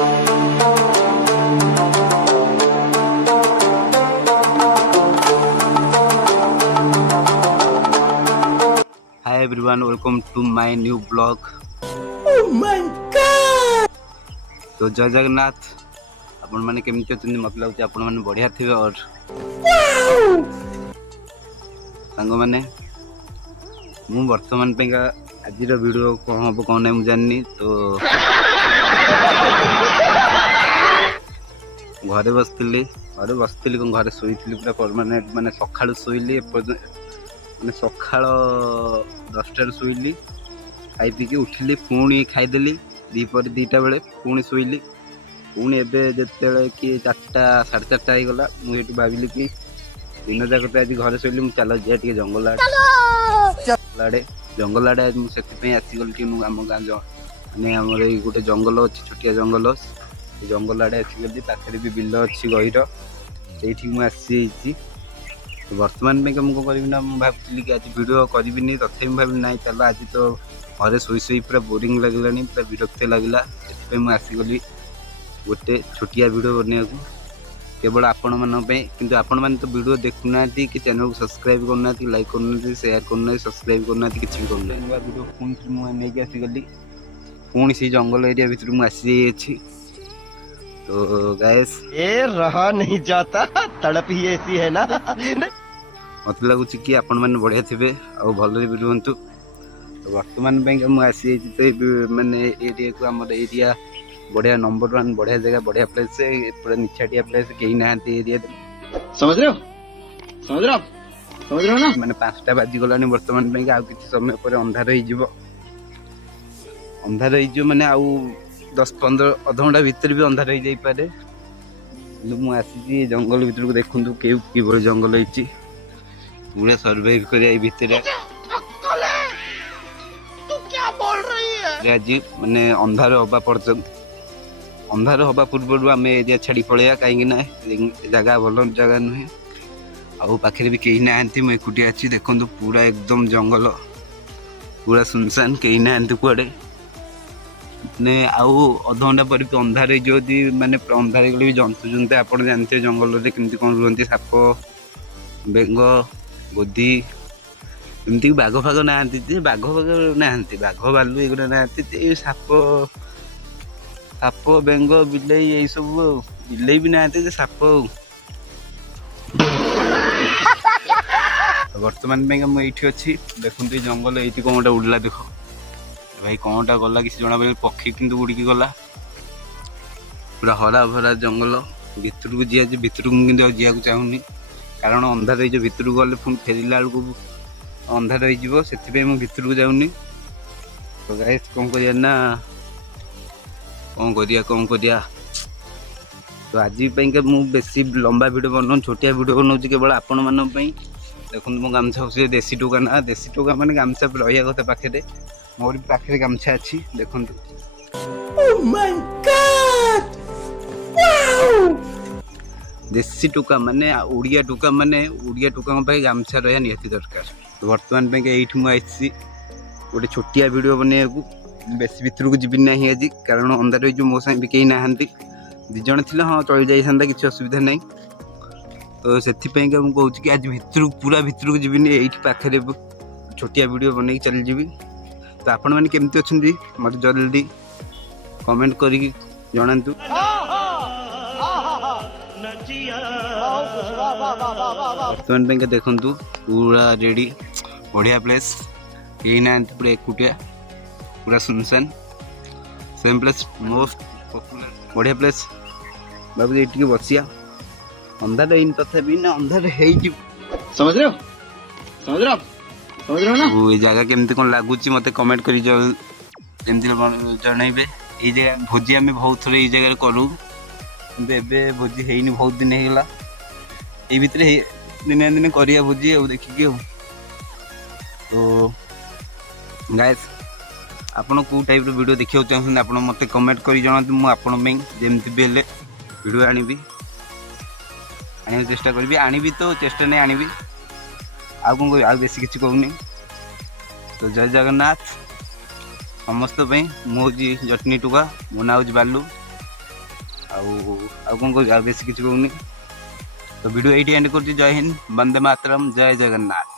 Hi everyone, welcome to my new vlog. Oh my god! तो जय जगन्नाथ। आपण माने केमती अछन मत लागुच आपण माने बढ़िया थिबे और संग माने मु वर्तमान पेगा आजिर वीडियो कोन हबो कोन नै मु जाननी। तो घरे बसतिली घरे सोईतिली पूरा परमानेंट माने सखाळु सोईली माने सखाळ 10टार सोईली खाई पी के उठिली पुणी खाईदेली दीपर 2टा बेले पुणी सोईली पुणी एबे जेतेबेले कि 4टा 4:30 हो गला मुझे भाविली कि दिन जाक तो आज घरे सोईली मु चल जा जंगल आड़े आज मुझे आसीगल कि आम गाँ माने आमर गोटे जंगल अच्छी छोटिया जंगल जंगल आड़े आसीगली पाखे भी बिल अच्छी गहीर से मुझे वर्तमान में कम करी ना मुझे भावुली कि आज वीडियो करी तथे भावी ना चल आज तो घरे शोई पूरा बोरिंग लगला पूरा विरक्त लगला से मुझे आसीगली गोटे छोटिया वीडियो बनने को केवल आपण मान किंतु आपण मैंने तो वीडियो देखुना कि चैनल को सब्सक्राइब करना लाइक करना शेयर करना सब्सक्राइब करना किसी करना वीडियो पुणी मुझे आसीगली पुणी से जंगल एरिया भीतर मुझे आसी तो गाइस ये रहा नहीं जाता तड़प ही ऐसी है ना मत लगुच कि आपण मैंने बढ़िया थे और भल भी रुहतु। तो वर्तमान मुझे आसी तो माने एरिया को आम एरिया बढ़िया नंबर 1 बढ़िया जगह बढ़िया प्लेस पूरा निछाटिया प्लेस कहीं ना एरिया समझ रहे हो ना माने 5टा बाजी गलानी वर्तमान आ किसी समय पर अंधार हो माने आउ 10-15 अध घंटा भीतर भी अंधार हो जाई पारे मु आसी जंगल भीतर को देखु कि जंगल होती पूरा सर्वाइव कर भीतर आज माने अंधार हवा पर्यंत अंधार हवा पूर्व आम एरिया छाड़ी पलैया कहीं जगह भल जगह नुहे आउ पाखे भी कहीं ना मुझे एकुटिया अच्छी देखो पूरा एकदम जंगल पूरा सुनसान कहीं ना कड़े ने आउ अध घंटा पर भी अंधार माने अंधार गले भी जंतु जंतु आप जानते जंगल केमती कौन रुहति साप बेंग गोदी एमती बाघ फाग ना बाघ बाघ बालू एगुड़ा ना साप साप बेंग बिलई यही सब बिलई भी ना साप वर्तमान मुझे अच्छी देखो जंगल ये कौन गोटे उड़ला देख भाई कौनटा गला किसी जना पड़े पक्षी किंतु उड़की गला पूरा हरा भरा जंगल भितर को जी भितर को जा चाहूनी कारण अंधार भितर को गले पुणी फेरला बेलू अंधार से भितर को जाऊनी। तो गाइस कौन करिया ना कौन करिया तो आज मु बेसी लंबा वीडियो बनाऊँ छोटिया वीडियो बनाऊँ केवल आपण मान देखो मो गामछा हो देसी टोका ना देसी टोका माने गामछा रहा कथा पाखे मोर पाखे गामछा अच्छी देखो देसी टोका माने उड़िया टोका गामछा रहा निहाती दरकार। तो वर्तमान ये मुझे गोटे छोटिया वीडियो बनने को बेस भितर को जीवन ना आज कारण अंधार जो मो साथ भी कहीं ना 2 जन थे हाँ चल जाता किसी असुविधा ना। तो से कहूँ कि आज भितर पूरा भितर को जीवन ये पाखे छोटिया वीडियो बन चली जी। तो आपण मैंने केमती अच्छी मत जल्दी कमेंट करी जनातु। वर्तमान देखु पूरा रेडी बढ़िया प्लेस कहीं ना पूरा एकुटिया पूरा सुनसान सेम प्लेस मोस्ट पॉपुलर बढ़िया प्लेस बाबू ये बसिया अंधार इन तथा भी ना अंधार समझ रहे हो ना ये जगह केमती कौन लगुच मत कमेंट कर जनइबे। ये जगह भोजी आम बहुत थोड़े ये जगह करूँ कि भोजी है बहुत दिन होगा ये भितर दिने दिने करिया भोजी देखिकी। तो गाइस आपन को टाइप वीडियो देखा चाहते आप मत कमेंट कर जनातु मुझे जमती भी हेल्ले वीडियो आनी चेष्टा करी आनी तो चेष्टा नहीं आनी आ कौन आ बेसी किसी कहूनी। तो जय जगन्नाथ समस्त मुझे जटनी टुका मो ना हूँ बालू कौन कह बेस किसी कहूनी तो वीडियो ये एंड कर जय हिंद वंदे मातरम जय जगन्नाथ।